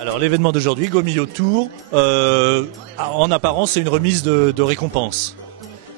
Alors l'événement d'aujourd'hui, Go-Millau Tour, en apparence c'est une remise de récompense.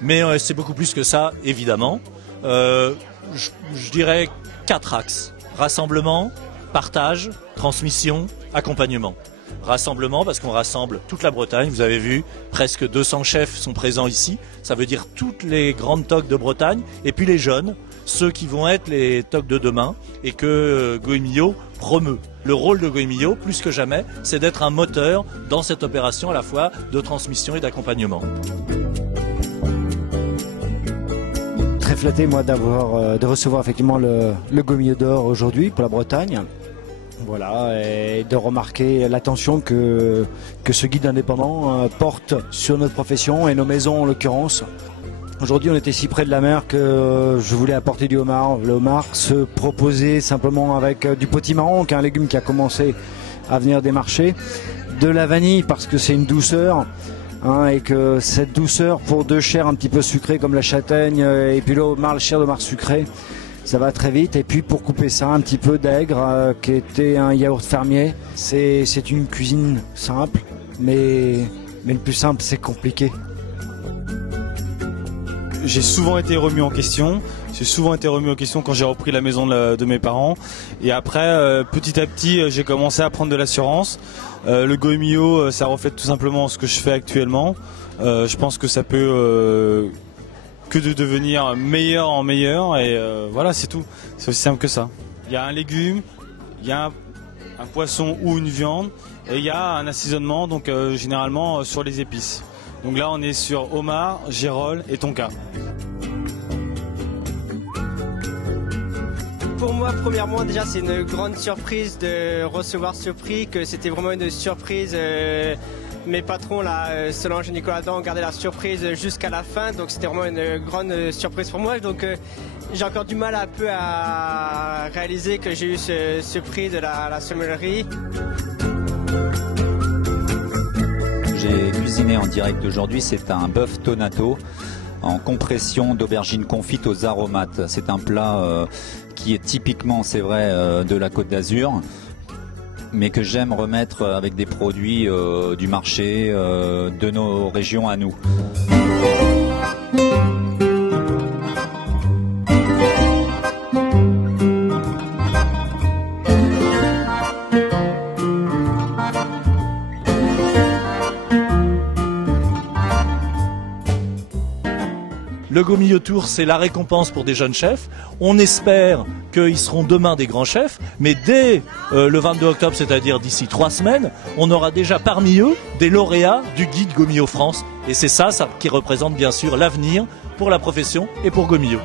Mais c'est beaucoup plus que ça, évidemment. Je dirais 4 axes. Rassemblement, partage, transmission, accompagnement. Rassemblement parce qu'on rassemble toute la Bretagne, vous avez vu, presque 200 chefs sont présents ici. Ça veut dire toutes les grandes toques de Bretagne et puis les jeunes, ceux qui vont être les toques de demain et que Go-Millau promeut. Le rôle de Go-Millau, plus que jamais, c'est d'être un moteur dans cette opération à la fois de transmission et d'accompagnement. Très flatté moi de recevoir effectivement le Go-Millau d'or aujourd'hui pour la Bretagne. Voilà, et de remarquer l'attention que ce guide indépendant porte sur notre profession et nos maisons en l'occurrence. Aujourd'hui on était si près de la mer que je voulais apporter du homard. Le homard se proposait simplement avec du potimarron, qui est un légume qui a commencé à venir des marchés. De la vanille parce que c'est une douceur. Et que cette douceur pour deux chairs un petit peu sucrées comme la châtaigne et puis le homard, le chair de homard sucré, ça va très vite. Et puis pour couper ça, un petit peu d'aigre qui était un yaourt fermier. C'est une cuisine simple, mais le plus simple c'est compliqué. J'ai souvent été remis en question. J'ai souvent été remis en question quand j'ai repris la maison de mes parents. Et après, petit à petit, j'ai commencé à prendre de l'assurance. Le Go-Millau, ça reflète tout simplement ce que je fais actuellement. Je pense que ça peut que de devenir meilleur en meilleur. Et voilà, c'est tout. C'est aussi simple que ça. Il y a un légume, il y a un poisson ou une viande. Et il y a un assaisonnement, donc généralement sur les épices. Donc là, on est sur homard, gérole et tonka. Pour moi, premièrement, déjà, c'est une grande surprise de recevoir ce prix, que c'était vraiment une surprise. Mes patrons, là, Solange et Nicolas Dan, ont gardé la surprise jusqu'à la fin, donc c'était vraiment une grande surprise pour moi. Donc j'ai encore du mal un peu à réaliser que j'ai eu ce prix de la sommellerie. J'ai cuisiné en direct aujourd'hui, c'est un bœuf tonato en compression d'aubergines confites aux aromates. C'est un plat qui est typiquement, c'est vrai, de la Côte d'Azur, mais que j'aime remettre avec des produits du marché, de nos régions à nous. Le Go-Millau Tour, c'est la récompense pour des jeunes chefs. On espère qu'ils seront demain des grands chefs, mais dès le 22 octobre, c'est-à-dire d'ici 3 semaines, on aura déjà parmi eux des lauréats du guide Go-Millau France. Et c'est ça qui représente bien sûr l'avenir pour la profession et pour Go-Millau.